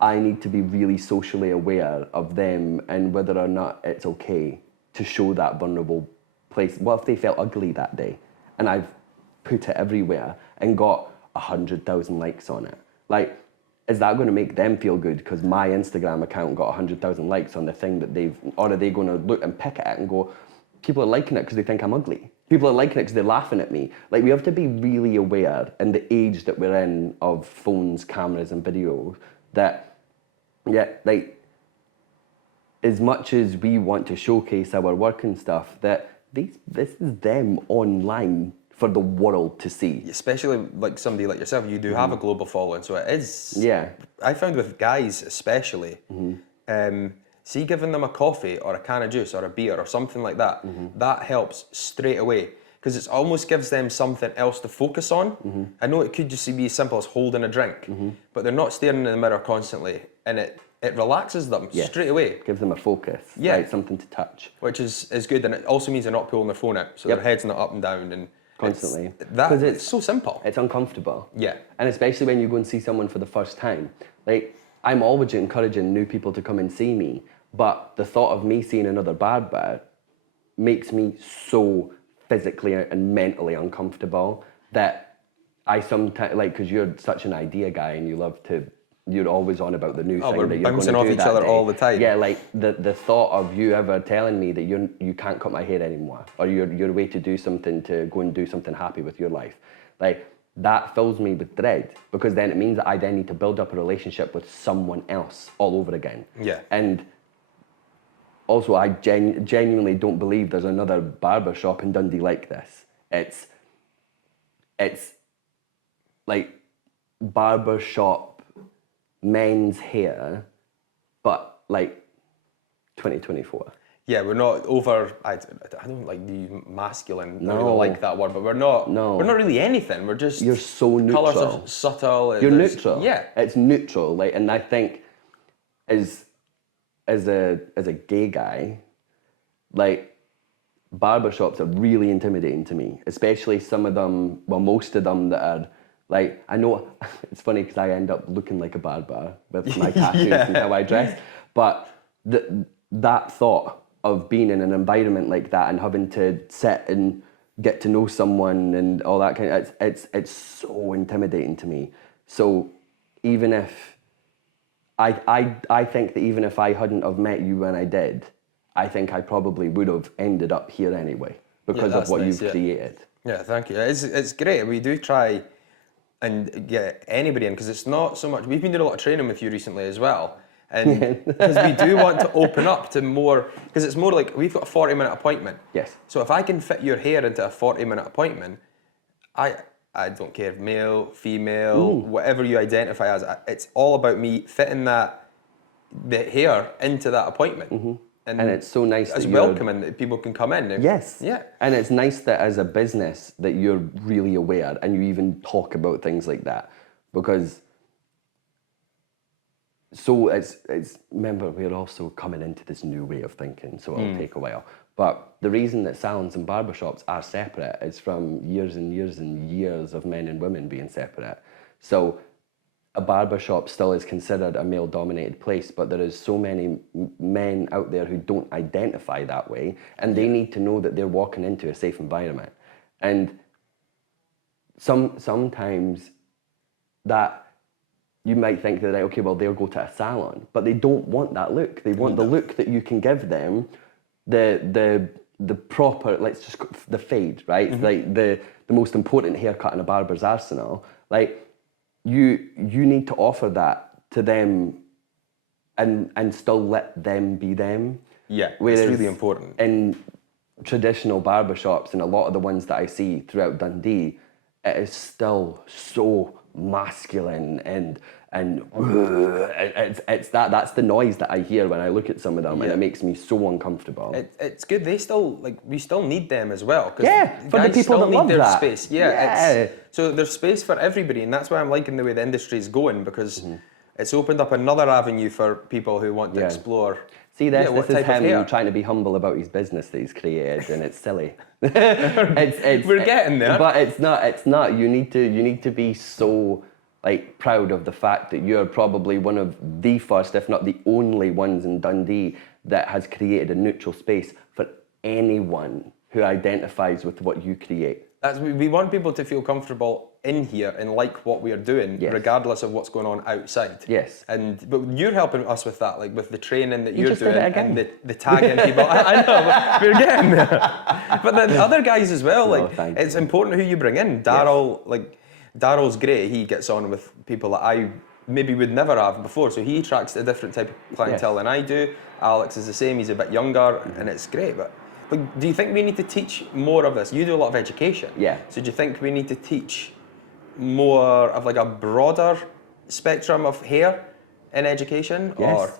I need to be really socially aware of them and whether or not it's okay to show that vulnerable place. What if they felt ugly that day? And I've put it everywhere and got 100,000 likes on it. Like, is that going to make them feel good because my Instagram account got 100,000 likes on the thing that or are they going to look and pick at it and go, people are liking it because they think I'm ugly. People are liking it because they're laughing at me. Like, we have to be really aware in the age that we're in of phones, cameras and videos that, as much as we want to showcase our work and stuff, that this is them online for the world to see. Especially like somebody like yourself, you do have a global following, so it is. Yeah. I found with guys especially, see, giving them a coffee or a can of juice or a beer or something like that, that helps straight away, because it almost gives them something else to focus on. I know it could just be as simple as holding a drink, but they're not staring in the mirror constantly, and it relaxes them straight away. Gives them a focus, right? Something to touch. Which is good, and it also means they're not pulling their phone out, so their head's not up and down, and constantly. It's so simple. It's uncomfortable. Yeah. And especially when you go and see someone for the first time. Like, I'm always encouraging new people to come and see me, but the thought of me seeing another barber makes me so physically and mentally uncomfortable that I sometimes, like, because you're such an idea guy and you're always on about the new thing we're that you're going to do bouncing off each that other day. all the time. Yeah, like the thought of you ever telling me that you can't cut my hair anymore, or your way to do something, to go and do something happy with your life, like, that fills me with dread, because then it means that I then need to build up a relationship with someone else all over again. Yeah. And also, I genuinely don't believe there's another barber shop in Dundee like this. It's like barber shop men's hair, but like 2024. Yeah, we're not over. I don't like the masculine. I don't No. really like that word, but we're not. No. We're not really anything. We're just. You're so Colours neutral. are subtle. You're there's- neutral. Yeah. It's neutral. Like, and I think as a gay guy, like, barbershops are really intimidating to me, especially some of them, well, most of them that are, like, I know, it's funny because I end up looking like a barber with my tattoos and how I dress, but that thought of being in an environment like that and having to sit and get to know someone and all that kind of, it's so intimidating to me. So even if, I think that even if I hadn't have met you when I did, I think I probably would have ended up here anyway because of what you've created. Yeah, thank you. It's great. We do try and get anybody in because it's not so much. We've been doing a lot of training with you recently as well, and because we do want to open up to more. Because it's more like we've got a 40-minute appointment. Yes. So if I can fit your hair into a 40-minute appointment, I don't care, male, female, whatever you identify as. It's all about me fitting the hair into that appointment. And it's so nice it's that welcoming that people can come in. Yes. Yeah. And it's nice that as a business that you're really aware and you even talk about things like that, because so it's remember, we're also coming into this new way of thinking, so it'll take a while. But the reason that salons and barbershops are separate is from years and years and years of men and women being separate. So a barbershop still is considered a male-dominated place, but there is so many men out there who don't identify that way, and they need to know that they're walking into a safe environment. And sometimes that you might think that, okay, well, they'll go to a salon, but they don't want that look. They want the look that you can give them, the proper, let's just go, the fade, right? Like the most important haircut in a barber's arsenal. Like, you need to offer that to them and still let them be them. Yeah, Whereas it's really important. In traditional barbershops and a lot of the ones that I see throughout Dundee, it is still so masculine and that's the noise that I hear when I look at some of them, and it makes me so uncomfortable. It's good. They still we still need them as well. Yeah, for the people that love their that. space. So there's space for everybody, and that's why I'm liking the way the industry is going, because it's opened up another avenue for people who want to explore. See, this is type of hair. him trying to be humble about his business that he's created, and it's silly. We're getting there, but it's not. You need to be so, like, proud of the fact that you're probably one of the first, if not the only ones in Dundee that has created a neutral space for anyone who identifies with what you create. We want people to feel comfortable in here and like what we are doing, regardless of what's going on outside. Yes. But you're helping us with that, like with the training that you're just doing did it again. and the tagging people. I know, but we're getting there. But the other guys as well, like it's important who you bring in. Daryl, Daryl's great. He gets on with people that I maybe would never have before, so he attracts a different type of clientele than I do. Alex is the same. He's a bit younger, and it's great. But like, do you think we need to teach more of this? You do a lot of education. Yeah. So do you think we need to teach more of like a broader spectrum of hair in education? Yes. Or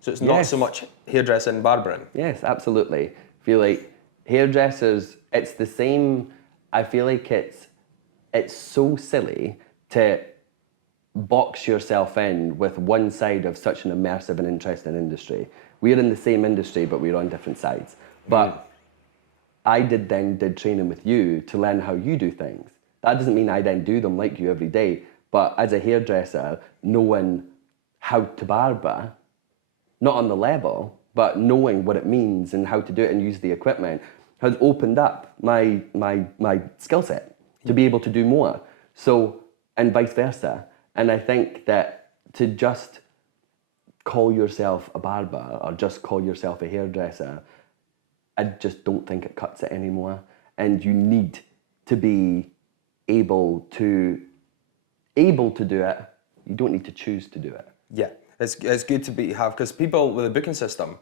so it's not so much hairdressing and barbering? Yes, absolutely. I feel like hairdressers, it's the same. I feel like it's so silly to box yourself in with one side of such an immersive and interesting industry. We're in the same industry, but we're on different sides. But I did training with you to learn how you do things. That doesn't mean I then do them like you every day, but as a hairdresser, knowing how to barber, not on the level, but knowing what it means and how to do it and use the equipment, has opened up my skill set to be able to do more. So, and vice versa. And I think that to just call yourself a barber or just call yourself a hairdresser, I just don't think it cuts it anymore. And you need to be able to do it. You don't need to choose to do it. Yeah, it's good to have, because people with a booking system,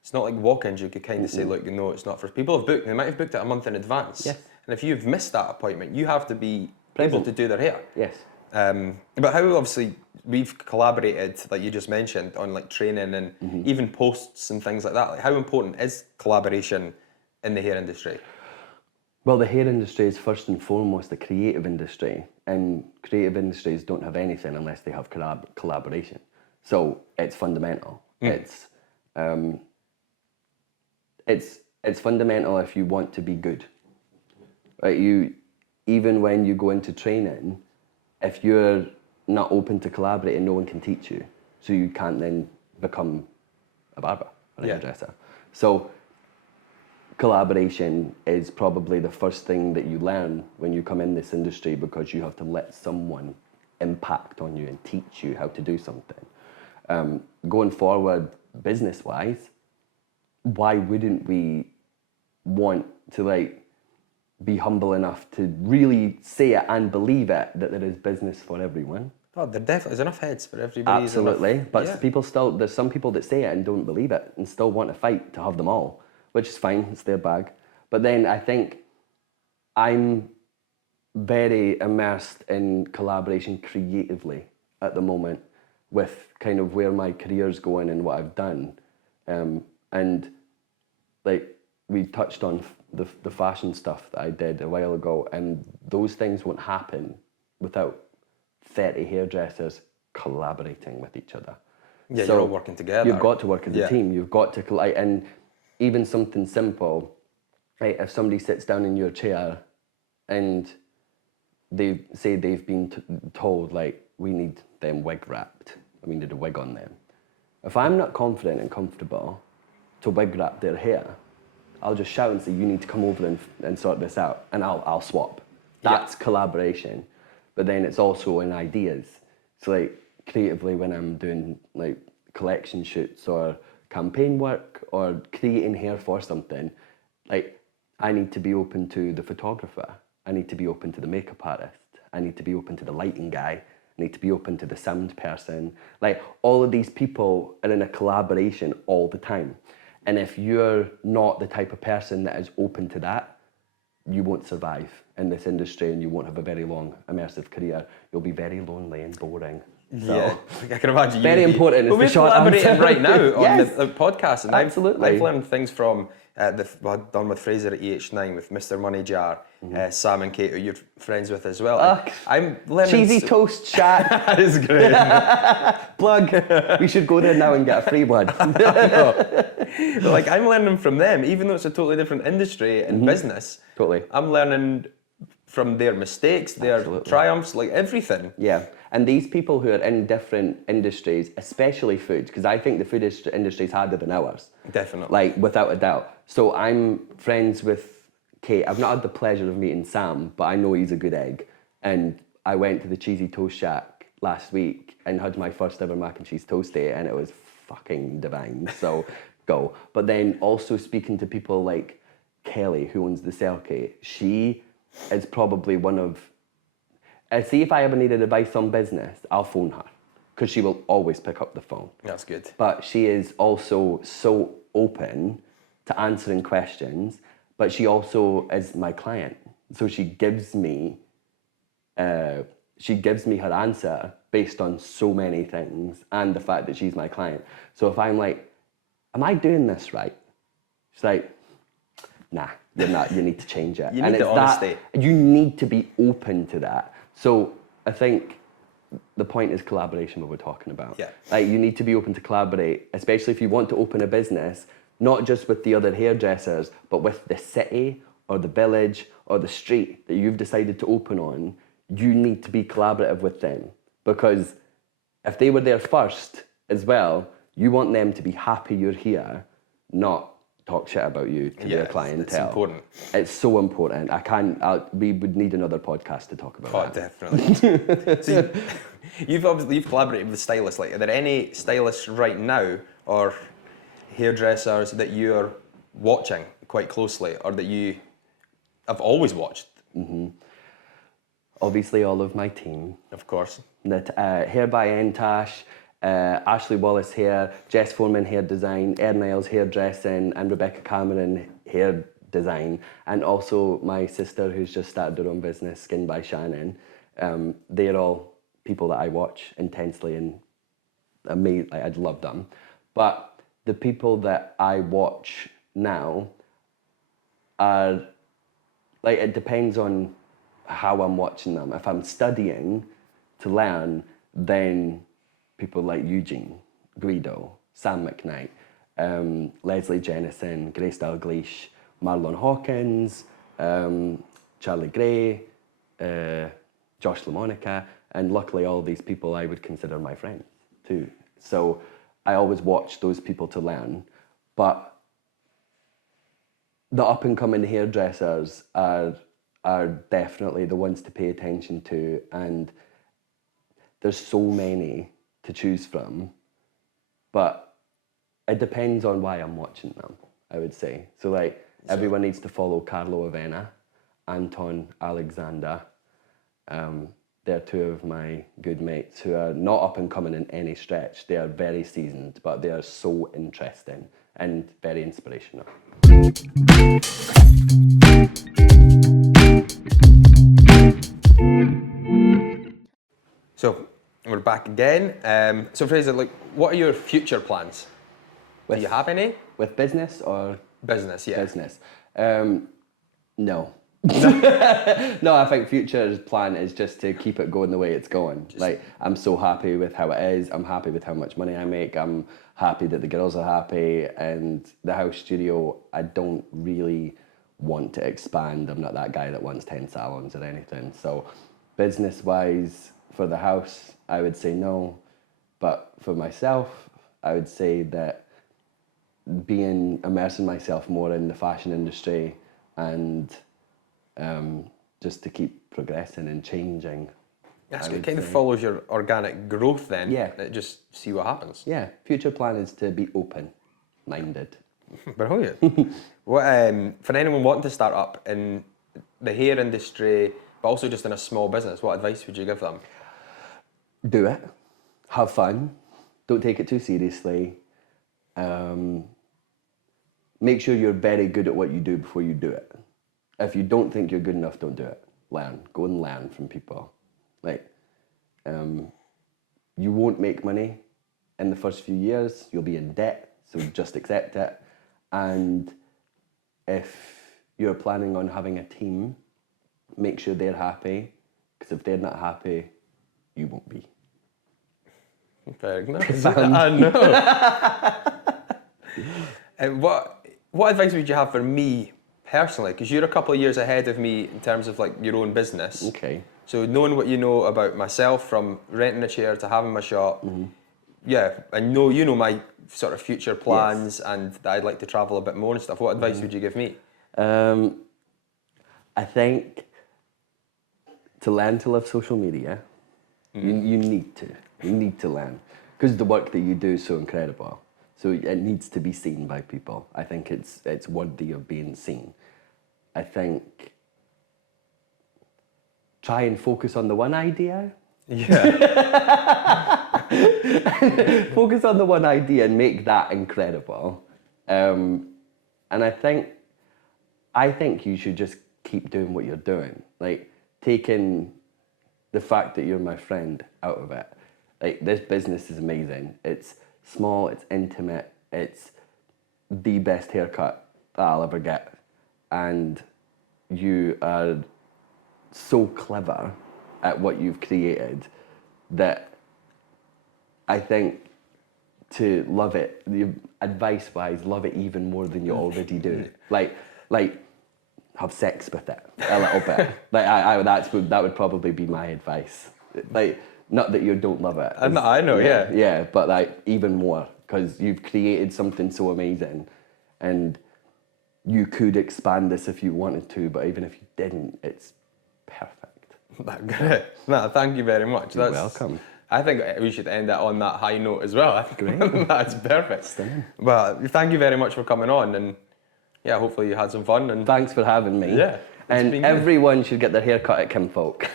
it's not like walk-ins. You could kind of say, look, no, it's not for people have booked. They might have booked it a month in advance. Yes. And if you've missed that appointment, you have to be able to do their hair. Yes. But how obviously we've collaborated, like you just mentioned, on like training and even posts and things like that. Like how important is collaboration in the hair industry? Well, the hair industry is first and foremost a creative industry, and creative industries don't have anything unless they have collaboration. So it's fundamental. It's fundamental if you want to be good. Right? Even when you go into training, if you're not open to collaborating, no one can teach you. So you can't then become a barber or a hairdresser. So collaboration is probably the first thing that you learn when you come in this industry, because you have to let someone impact on you and teach you how to do something. Going forward, business-wise, why wouldn't we want to like be humble enough to really say it and believe it, that there is business for everyone? Oh, there definitely is enough heads for everybody. Absolutely, but there's some people that say it and don't believe it and still want to fight to have them all, which is fine, it's their bag. But then I think I'm very immersed in collaboration creatively at the moment with kind of where my career's going and what I've done. And like we touched on the fashion stuff that I did a while ago, and those things won't happen without 30 hairdressers collaborating with each other. Yeah, so you're all working together. You've got to work as a team. You've got to collide, and even something simple, right? If somebody sits down in your chair and they say they've been told, like, we need them wig wrapped, we need a wig on them. If I'm not confident and comfortable to wig wrap their hair, I'll just shout and say, you need to come over and sort this out, and I'll swap. That's collaboration. But then it's also in ideas. So like creatively, when I'm doing like collection shoots or campaign work or creating hair for something, like I need to be open to the photographer. I need to be open to the makeup artist. I need to be open to the lighting guy. I need to be open to the sound person. Like all of these people are in a collaboration all the time. And if you're not the type of person that is open to that, you won't survive in this industry and you won't have a very long immersive career. You'll be very lonely and boring. So, yeah, I can imagine. Very important. Well, we're collaborating right now on the podcast, and absolutely. I've learned things from what I've done with Frazer at EH9, with Mr. Money Jar, Sam and Kate, who you're friends with as well. I'm learning cheesy toast chat. That is great. Plug. We should go there now and get a free one. Like I'm learning from them, even though it's a totally different industry and business. Totally. I'm learning from their mistakes, their triumphs, like everything. Yeah, and these people who are in different industries, especially food, because I think the food industry is harder than ours. Definitely. Like, without a doubt. So I'm friends with Kate. I've not had the pleasure of meeting Sam, but I know he's a good egg. And I went to the Cheesy Toast Shack last week and had my first ever mac and cheese toasty, and it was fucking divine. So go. But then also speaking to people like Kelly, who owns the Selkie, she is probably one of... see, if I ever needed advice on business, I'll phone her, because she will always pick up the phone. That's good. But she is also so open to answering questions, but she also is my client. So she gives me her answer based on so many things and the fact that she's my client. So if I'm like, am I doing this right? She's like, nah, you're not, you need to change it. You need the honesty. You need to be open to that. So I think the point is collaboration, what we're talking about. Yeah. Like you need to be open to collaborate, especially if you want to open a business, not just with the other hairdressers, but with the city or the village or the street that you've decided to open on. You need to be collaborative with them, because if they were there first as well, you want them to be happy you're here, not talk shit about you to their clientele. It's important. It's so important. We would need another podcast to talk about that. Definitely. So you've collaborated with stylists. Like, are there any stylists right now or hairdressers that you're watching quite closely, or that you have always watched? Mm-hmm. Obviously, all of my team. Of course. Hair by Entash, Ashley Wallace Hair, Jess Foreman Hair Design, Erin Niles Hairdressing, and Rebecca Cameron Hair Design, and also my sister who's just started her own business, Skin by Shannon. They're all people that I watch intensely and amazing. Like, I'd love them, but the people that I watch now are like, it depends on how I'm watching them. If I'm studying to learn, then people like Eugene, Guido, Sam McKnight, Leslie Jennison, Grace Dalglish, Marlon Hawkins, Charlie Gray, Josh LaMonica, and luckily all these people I would consider my friends too. So I always watch those people to learn, but the up and coming hairdressers are definitely the ones to pay attention to, and there's so many to choose from, but it depends on why I'm watching them, I would say. So like, everyone needs to follow Carlo Avena, Anton Alexander. They're two of my good mates who are not up and coming in any stretch. They are very seasoned, but they are so interesting and very inspirational. So we're back again. So Frazer, like, what are your future plans? Do you have any? With business or? Business, yeah. Business. No. No, I think future plan is just to keep it going the way it's going. Like, I'm so happy with how it is. I'm happy with how much money I make. I'm happy that the girls are happy. And the house studio, I don't really want to expand. I'm not that guy that wants 10 salons or anything. So business-wise, for the house, I would say no. But for myself, I would say that immersing myself more in the fashion industry and just to keep progressing and changing. That's good. It kind of follows your organic growth then. Yeah. Just see what happens. Yeah, future plan is to be open-minded. Brilliant. What, for anyone wanting to start up in the hair industry, but also just in a small business, what advice would you give them? Do it. Have fun. Don't take it too seriously. Make sure you're very good at what you do before you do it. If you don't think you're good enough, don't do it. Learn. Go and learn from people. Like, you won't make money in the first few years. You'll be in debt, so just accept it. And if you're planning on having a team, make sure they're happy, because if they're not happy, you won't be. Very nice. I know. And what advice would you have for me personally? Because you're a couple of years ahead of me in terms of like your own business. Okay. So knowing what you know about myself, from renting a chair to having my shop, yeah, and you know my sort of future plans, and that I'd like to travel a bit more and stuff. What advice would you give me? I think to learn to love social media, you need to learn, because the work that you do is so incredible. So it needs to be seen by people. I think it's worthy of being seen. I think try and focus on the one idea. Yeah. Focus on the one idea and make that incredible. And I think you should just keep doing what you're doing. Like, taking the fact that you're my friend out of it. Like, this business is amazing. It's small, it's intimate, it's the best haircut that I'll ever get. And you are so clever at what you've created that I think to love it, advice-wise, love it even more than you already do. Like have sex with it a little bit. Like that would probably be my advice. Like, not that you don't love it. I know, yeah. Yeah, but like even more, because you've created something so amazing, and you could expand this if you wanted to, but even if you didn't, it's perfect. Great. No, thank you very much. You're welcome. I think we should end it on that high note as well. Great. That's perfect. Stunning. Well, thank you very much for coming on, and yeah, hopefully you had some fun. And Thanks for having me. Yeah. And everyone should get their hair cut at Kinfolk.